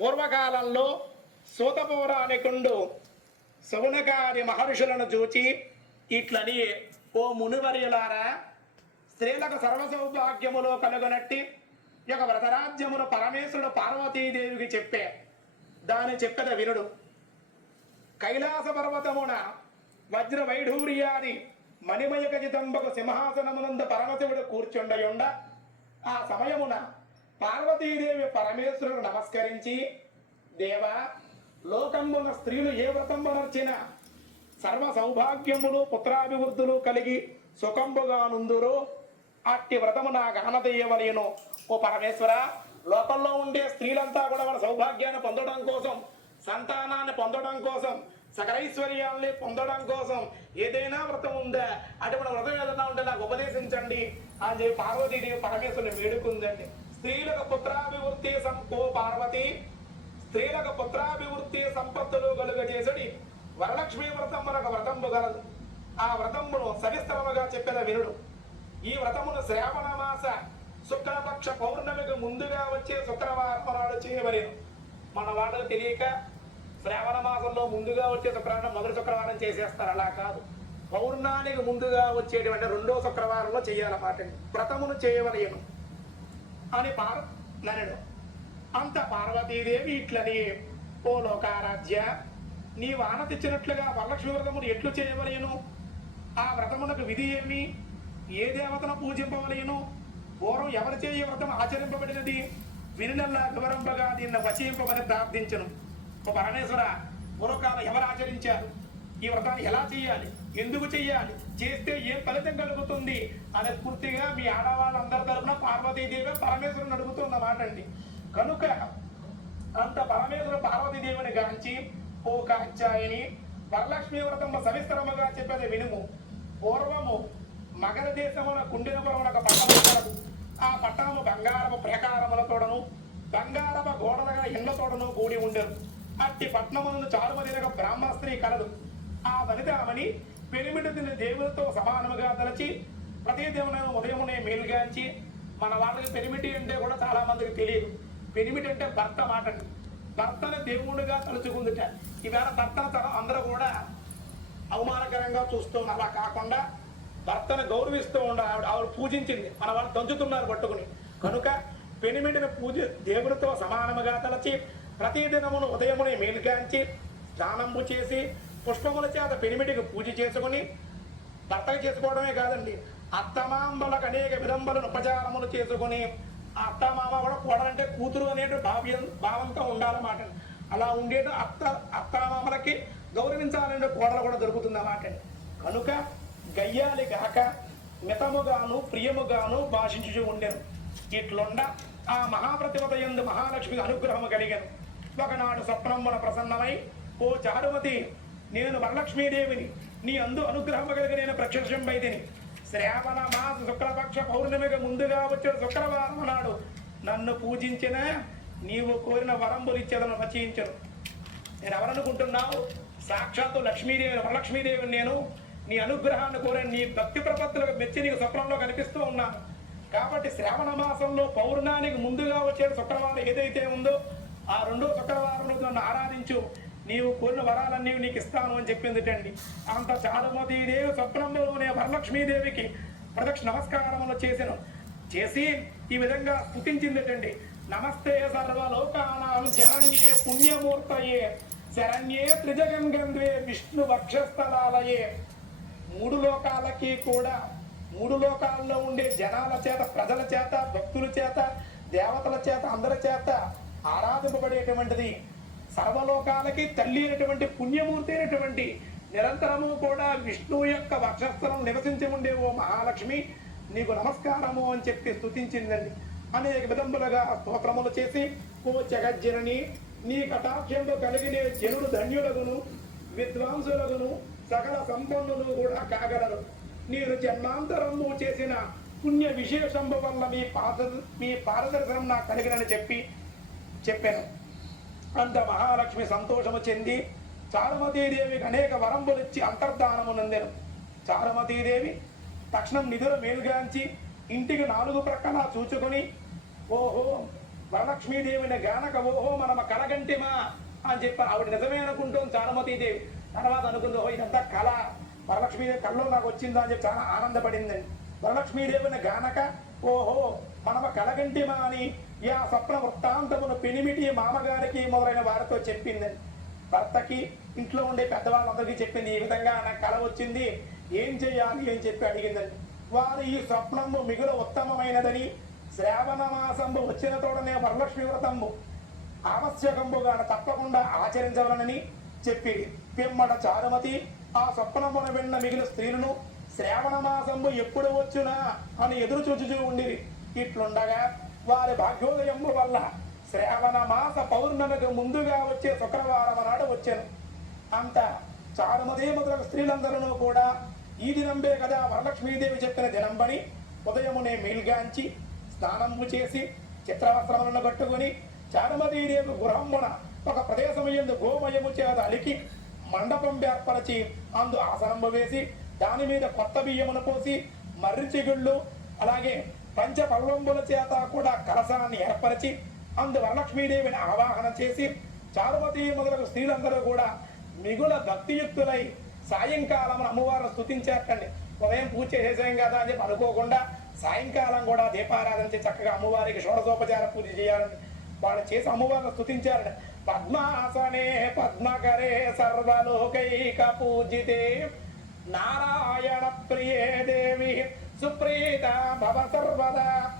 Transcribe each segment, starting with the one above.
పూర్వకాలంలో సూతపౌరాణికుండు పౌరాణికుండు సౌనకాది మహర్షులను చూచి ఇట్లని ఓ మునివర్యులారా స్త్రీలకు సర్వ సౌభాగ్యములో కనుగొనట్టి ఈ యొక్క వ్రతరాజ్యమును పరమేశ్వరుడు పార్వతీదేవికి చెప్పే. దాని చెప్పద వినుడు. కైలాస పర్వతమున వజ్ర వైఢూర్యాది మణిమయ గజితంబకు సింహాసనమునందు పరమశివుడు కూర్చుండయుండ ఆ సమయమున పార్వతీదేవి పరమేశ్వరుడు నమస్కరించి దేవా లోకమున స్త్రీలు ఏ వ్రతంబనర్చిన సర్వ సౌభాగ్యములు పుత్రాభివృద్ధులు కలిగి సుఖంబుగా నుందురు. అట్టి వ్రతము నా గహనతయ్యవలేను ఓ పరమేశ్వర లోకంలో ఉండే స్త్రీలంతా కూడా వాళ్ళ సౌభాగ్యాన్ని పొందడం కోసం సంతానాన్ని పొందడం కోసం సకలైశ్వర్యాల్ని పొందడం కోసం ఏదైనా వ్రతం ఉందా? అటువంటి వ్రతం ఏదైనా ఉంటే నాకు ఉపదేశించండి అని చెప్పి పార్వతీదేవి పరమేశ్వరుని వేడుకుందండి. స్త్రీలకు పుత్రాభివృద్ధి సంకో పార్వతి స్త్రీలకు పుత్రాభివృద్ధి సంపత్తులు కలుగజేసడి. వరలక్ష్మి వ్రతం మనకు వ్రతంబు గలదు ఆ వ్రతమును సవిస్తరముగా చెప్పిన వినుడు. ఈ వ్రతమును శ్రావణ మాస శుక్లపక్ష పౌర్ణమికి ముందుగా వచ్చే శుక్రవారం నాడు చేయవలేను. మన వాళ్ళకు తెలియక శ్రావణ మాసంలో ముందుగా వచ్చే శుక్రవారం మొదటి శుక్రవారం చేసేస్తారు. అలా కాదు. పౌర్ణానికి ముందుగా వచ్చేటువంటి రెండో శుక్రవారంలో చేయాలన్నమాట. వ్రతమును చేయవలేను. అని పార నరుడు. అంత పార్వతీదేవి ఇట్లని ఓ లోకారాధ్య నీ వాన తెచ్చినట్లుగా వరలక్ష్మి వ్రతమును ఎట్లు చేయవలేను? ఆ వ్రతమునకు విధి ఏమి? ఏ దేవతను పూజింపవలేను? పూర్వం ఎవరి చేయ వ్రతం ఆచరింపబడినది? వినినల్లా వివరంపగా దీన్ని వచయింపమని ప్రార్థించను. ఓ పరమేశ్వర పూర్వకాలం ఎవరు ఆచరించారు? ఈ వ్రతాన్ని ఎలా చేయాలి? ఎందుకు చేయాలి చేస్తే ఏం ఫలితం కలుగుతుంది? అనే పూర్తిగా మీ ఆడవాళ్ళందరి తరఫున పార్వతీదేవి పరమేశ్వరుని అడుగుతున్నమాట అండి. కనుక అంత పరమేశ్వర పార్వతీదేవిని గాంచి ఓ కాచాయని వరలక్ష్మి వ్రతం సవిస్తరముగా చెప్పేది వినుము. పూర్వము మగర దేశమున కుండినపురం ఒక పట్టణం కలదు ఆ పట్టణము బంగారపు ప్రకారములతోడను బంగారపు గోడల ఇళ్ళతోడను కూడి ఉండెను. అట్టి పట్టణమును చారుమదినక బ్రాహ్మణ స్త్రీ కలదు. ఆ వనిత ఆమెని పెరిమిటి దేవులతో సమానముగా తలచి ప్రతి దేవుని ఉదయమునే మేలుగాంచి మన వాళ్ళకి పెరిమిటి అంటే కూడా చాలా మందికి తెలియదు. పెరిమిటి అంటే భర్త మాట భర్తని భర్తను దేవుడుగా తలుచుకుందిట. ఈవేళ భర్తను తర- అందరూ కూడా అవమానకరంగా చూస్తూ అలా కాకుండా భర్తను గౌరవిస్తూ ఉండ ఆవిడ ఆవిడ పూజించింది. మన వాళ్ళు దంచుతున్నారు పట్టుకుని. కనుక పెనిమిటిని పూజ దేవుడితో సమానముగా తలచి ప్రతి దినమును ఉదయముని మేలుగాంచి స్నానంబు చేసి పుష్పముల చేత పెనిమిటికి పూజ చేసుకుని భర్తకు చేసుకోవడమే కాదండి. అత్తమామలకు అనేక విడంబలను ఉపచారములు చేసుకుని అత్తమామ కూడా కోడలంటే కూతురు అనేటు భావ్యం భావంతో ఉండాలన్నమాట. అలా ఉండేటు అత్త అత్తమామలకి గౌరవించాలనే కోడలు కూడా దొరుకుతుందన్నమాట. కనుక గయ్యాలి కాక మితముగాను ప్రియముగాను భాషించు ఉండెను. ఇట్లుండ ఆ మహాప్రతిమత ఎందు మహాలక్ష్మి అనుగ్రహము కలిగాను. ఒకనాడు స్వప్నమున ప్రసన్నమై ఓ చారుమతి నేను వరలక్ష్మీదేవిని నీ అందు అనుగ్రహము కలిగి నేను ప్రత్యక్షం బయటిని శ్రావణ మాస శుక్లపక్ష పౌర్ణమికి ముందుగా వచ్చిన శుక్రవారం నాడు నన్ను పూజించిన నీవు కోరిన వరంబులు ఇచ్చేదను రచయించను నేను ఎవరనుకుంటున్నావు? సాక్షాత్తు లక్ష్మీదేవి వరలక్ష్మీదేవిని నేను. నీ అనుగ్రహాన్ని కోరిన నీ భక్తి ప్రపత్తులకు మెచ్చి నీకు స్వప్నంలో కనిపిస్తూ ఉన్నాను. కాబట్టి శ్రావణ మాసంలో పౌర్ణానికి ముందుగా వచ్చే శుక్రవారం ఏదైతే ఉందో ఆ రెండో శుక్రవారం నన్ను ఆరాధించు. నీవు కోరిన వరాలన్నీ నీకు ఇస్తాను అని చెప్పిందిటండి. అంత చారుమతీదేవి స్వప్నంలోనే వరలక్ష్మీదేవికి ప్రదక్ష నమస్కారములు చేసిన చేసి ఈ విధంగా స్థుతించిందిటండి నమస్తే సర్వలోకానాం జనన్యే పుణ్యమూర్తయే శరణ్యే త్రిజగంగంధ్వే విష్ణు వక్షస్థలాలయే. మూడు లోకాలకి కూడా మూడు లోకాల్లో ఉండే జనాల చేత ప్రజల చేత భక్తుల చేత దేవతల చేత అందరి చేత ఆరాధింపబడేటువంటిది సర్వలోకాలకి తల్లి అయినటువంటి పుణ్యమూర్తి అయినటువంటి నిరంతరము కూడా విష్ణువు యొక్క వక్షస్థలం నివసించి ఉండే ఓ మహాలక్ష్మి నీకు నమస్కారము అని చెప్పి స్తుతించిందండి. అనేక విధములుగా స్తోత్రములు చేసి ఓ జగజ్జనని నీ కటాక్షంలో కలిగిన జనుడు ధన్యులగును విద్వాంసులగును సకల సంపన్నులు కూడా కాగలరు. నేను జన్మాంతరము చేసిన పుణ్య విశేషంబు వల్ల మీ పాద మీ పారదర్శనం నాకు కలిగినని చెప్పి చెప్పాను. అంత మహాలక్ష్మి సంతోషము చెంది చారుమతీదేవికి అనేక వరంబులు ఇచ్చి అంతర్ధానము నందెను. చారుమతీదేవి తక్షణం నిధుల మేలుగాంచి ఇంటికి నాలుగు ప్రక్కన చూచుకొని ఓహో వరలక్ష్మీదేవిని గానక ఓహో మనమ కలగంటిమా అని చెప్పి ఆవిడ నిజమే అనుకుంటుంది చారుమతీదేవి. తర్వాత అనుకుంది ఓహో ఇదంతా కళ. వరలక్ష్మీదేవి కళ్ళలో నాకు వచ్చిందా? అని చెప్పి చాలా ఆనందపడిందండి. వరలక్ష్మీదేవిని గానక ఓహో మనమ కలగంటిమా అని ఈ ఆ స్వప్న వృత్తాంతమును పెనిమిటి మామగారికి మొదలైన వారితో చెప్పిందని భర్తకి ఇంట్లో ఉండే పెద్దవాళ్ళందరికీ చెప్పింది ఈ విధంగా నాకు కళ వచ్చింది ఏం చేయాలి? అని చెప్పి అడిగిందని వారు ఈ స్వప్నము మిగుల ఉత్తమమైనదని శ్రావణ మాసంబు వచ్చిన తోడనే వరలక్ష్మి వ్రతంబు ఆవశ్యకంబుగా తప్పకుండా ఆచరించవలనని చెప్పి పిమ్మట చారుమతి ఆ స్వప్నమును విన్న మిగిలిన స్త్రీలను శ్రావణ మాసంబు ఎప్పుడు వచ్చునా అని ఎదురు చూచుచూ ఉండిరి. ఇట్లుండగా వారి భాగ్యోదయము వల్ల శ్రావణ మాస పౌర్ణమికి ముందుగా వచ్చే శుక్రవారం నాడు వచ్చాను. అంత చారుమదే మొదలగు స్త్రీలందరూ కూడా ఈ దినంబే కదా వరలక్ష్మీదేవి చెప్పిన దినంబని ఉదయమునే మేల్గాంచి స్నానము చేసి చిత్రవస్త్రములను కట్టుకొని చారుమదీదేవి గృహమున ఒక ప్రదేశము ఎందు గోమయము చేత అలికి మండపం ఏర్పరచి అందు ఆసనంబు వేసి దాని మీద కొత్త బియ్యమును పోసి మర్రి చిగుళ్ళు అలాగే పంచ చేత కూడా కలసాన్ని ఏర్పరిచి అందు వరలక్ష్మీదేవిని ఆవాహన చేసి చారుమతి మొదలగు స్త్రీలందరూ కూడా మిగుల భక్తియుక్తులై సాయంకాలం అమ్మవారిని స్థుతించేటండి ఉదయం పూజ చేసేసాం కదా అని చెప్పి అనుకోకుండా సాయంకాలం కూడా దీపారాధన చేసి చక్కగా అమ్మవారికి షోడశోపచార పూజ చేయాలని వాళ్ళు చేసి అమ్మవారిని స్తుతించారండి. పద్మాసనే పద్మకరే సర్వలోకైక పూజితే. నారాయణ ప్రియే భవ సర్వదా.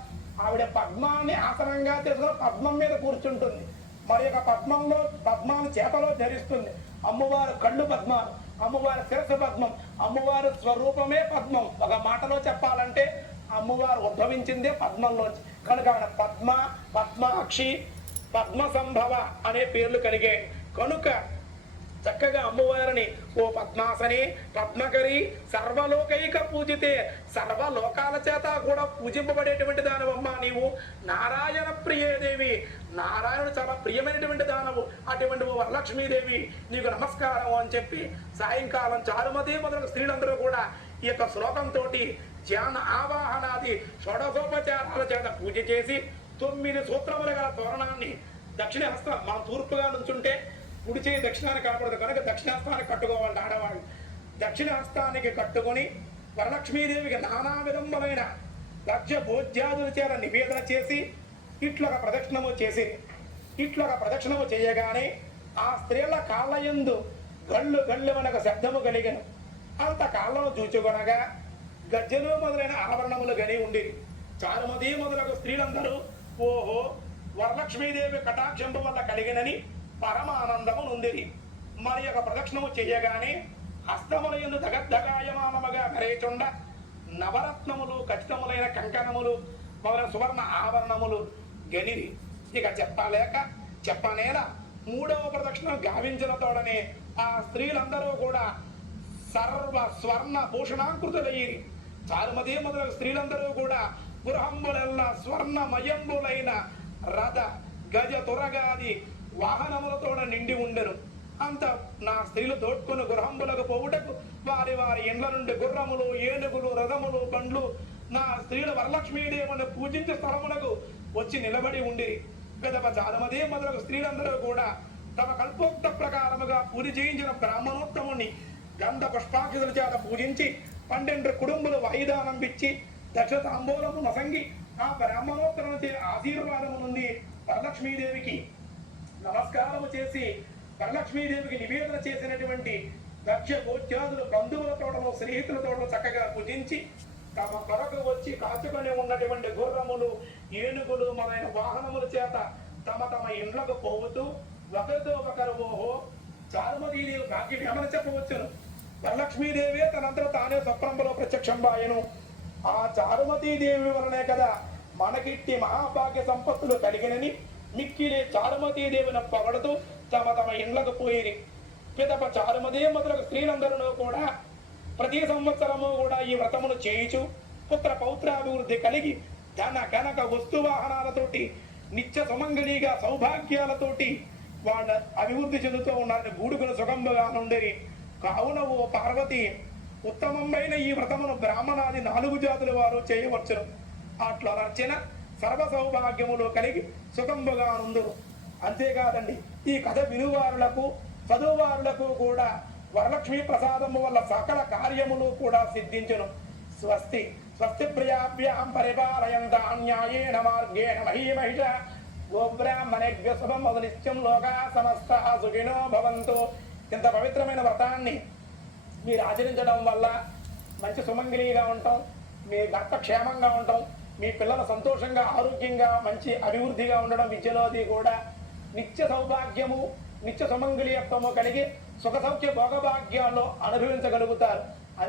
ఆవిడ పద్మాన్ని ఆసనంగా తీసుకుని పద్మం మీద కూర్చుంటుంది. మరి యొక్క పద్మంలో పద్మాన్ని చేపలో ధరిస్తుంది. అమ్మవారు కళ్ళు పద్మాలు అమ్మవారి శిరసు పద్మం అమ్మవారి స్వరూపమే పద్మం. ఒక మాటలో చెప్పాలంటే అమ్మవారు ఉద్భవించిందే పద్మంలోంచి. కనుక ఆవిడ పద్మ పద్మాక్షి పద్మ సంభవ అనే పేర్లు కలిగాయి కనుక చక్కగా అమ్మవారిని. ఓ పద్మాసని పద్మకరి సర్వలోకైక పూజితే సర్వలోకాల చేత కూడా పూజింపబడేటువంటి దానవమ్మ నీవు. నారాయణ ప్రియేదేవి నారాయణుడు చాలా ప్రియమైనటువంటి దానవు అటువంటి ఓ వరలక్ష్మీదేవి నీకు నమస్కారం అని చెప్పి సాయంకాలం చారుమతి మొదలగు స్త్రీలందరూ కూడా ఈ యొక్క శ్లోకంతో ధ్యాన ఆవాహనాది షోడశోపచారాల చేత పూజ చేసి తొమ్మిది సూత్రములు గల తోరణాన్ని దక్షిణ హస్త మా తూర్పుగా నుంచుంటే కుడి చేయి దక్షిణానికి కనపడదు. కనుక దక్షిణాస్తానికి కట్టుకోవాలి ఆడవాళ్ళు. దక్షిణ హస్తానికి కట్టుకొని వరలక్ష్మీదేవికి నానా విధములైన లక్ష భోజ్యాదుల చేత నివేదన చేసి ఇట్లొక ప్రదక్షిణము చేసి ఇట్లొక ప్రదక్షిణము చేయగానే ఆ స్త్రీల కాళ్ళ యందు గళ్ళు గళ్ళు మనకు శబ్దము కలిగను. అంత కాళ్ళను చూచుకొనగా గజ్జలు మొదలైన ఆభరణములు గని ఉండి చారుమతి మొదలగు స్త్రీలందరూ ఓహో వరలక్ష్మీదేవి కటాక్షంపు వల్ల కలిగినని పరమానందము నొందిరి మరి యొక్క ప్రదక్షిణము చేయగానే హస్తముల ఎందు దగద్దగాయమానముగా కరేచుండ నవరత్నములు ఖచ్చితములైన కంకణములు మొదలైన సువర్ణ ఆభరణములు గనిరి. ఇక చెప్పలేక చెప్పనేల మూడవ ప్రదక్షిణం గావించిన తోడనే ఆ స్త్రీలందరూ కూడా సర్వ స్వర్ణ భూషణాకృతులయ్యి చారుమతి మొదలగు స్త్రీలందరూ కూడా గృహంబులెల్లా స్వర్ణమయంబులైన రథ గజ తురగాది వాహనములతోడ నిండి ఉండెను. అంత నా స్త్రీలు తోడ్కొని గృహంబులకు పోవుటకు వారి వారి ఇండ్ల నుండి గుర్రములు ఏనుగులు రథములు బండ్లు నా స్త్రీలు వరలక్ష్మీదేవుని పూజించే స్థలములకు వచ్చి నిలబడి ఉండి పెదప చారుమతి మొదలగు స్త్రీలందరూ కూడా తమ కల్పోక్త ప్రకారముగా పూజ చేయించిన బ్రాహ్మణోత్తముని గంధ పుష్పాక్షుల చేత పూజించి పన్నెండు కుటుంబులు వాయిదానం ఇచ్చి దక్ష తాంబూలము నసంగి ఆ బ్రాహ్మణోత్తరం ఆశీర్వాదము నుండి వరలక్ష్మీదేవికి. నమస్కారము చేసి వరలక్ష్మీదేవికి నివేదన చేసినటువంటి దక్ష గోత్యాదులు బంధువుల తోటలో స్నేహితుల చక్కగా పూజించి తమ కొరకు వచ్చి కాచుకొని ఉన్నటువంటి గుర్రములు ఏనుగులు మొదలైన వాహనముల చేత తమ తమ ఇండ్లకు పోవుతూ ఒకరితో ఒకరు ఓహో చారుమదీదేవి భాగ్యం ఏమని చెప్పవచ్చును. వరలక్ష్మీదేవే తనంతట తానే స్వప్నంలో ప్రత్యక్షం బాయను ఆ చారుమతీదేవి వలనే కదా మనకిట్టి మహాభాగ్య సంపత్తులు కలిగినని మిక్కిలే చారుమతీదేవిని పొగడుతూ తమ తమ ఇండ్లకు పోయిరి. పిదప చారుమదే మొదలకు స్త్రీలందరూ కూడా ప్రతి సంవత్సరము కూడా ఈ వ్రతమును చేయుచు పుత్ర పౌత్రాభివృద్ధి కలిగి ధన కనక వస్తు వాహనాలతోటి నిత్య సుమంగళిగా సౌభాగ్యాలతోటి వాళ్ళ అభివృద్ధి చెందుతూ ఉన్నారని గూడుకుల సుగంభగా నుండి కావున ఓ పార్వతి ఉత్తమమైన ఈ వ్రతమును బ్రాహ్మణాది నాలుగు జాతుల వారు చేయవచ్చును. అట్లా నర్చిన సర్వ సౌభాగ్యములు కలిగి సుఖంబుగా ఉందరు. అంతేకాదండి ఈ కథ వినువారులకు చదువువారులకు కూడా వరలక్ష్మీ ప్రసాదము వల్ల సకల కార్యములు కూడా సిద్ధించను. స్వస్తి స్వస్తి ప్రియాభ్యాం పరిపాలయంత అన్యాయేన మార్గేణ మహీమహిష. గోబ్రాహ్మణేభ్య శుభం నిత్యం లోకా సమస్త సుఖినో భవంతు. ఇంత పవిత్రమైన వ్రతాన్ని మీరు ఆచరించడం వల్ల మంచి సుమంగిలిగా ఉంటాం మీ భర్త క్షేమంగా ఉంటాం మీ పిల్లలు సంతోషంగా ఆరోగ్యంగా మంచి అభివృద్ధిగా ఉండడం విద్యలోది కూడా నిత్య సౌభాగ్యము నిత్య సుమంగళియత్వము కలిగి సుఖ సౌఖ్య భోగభాగ్యాల్లో అనుభవించగలుగుతారు.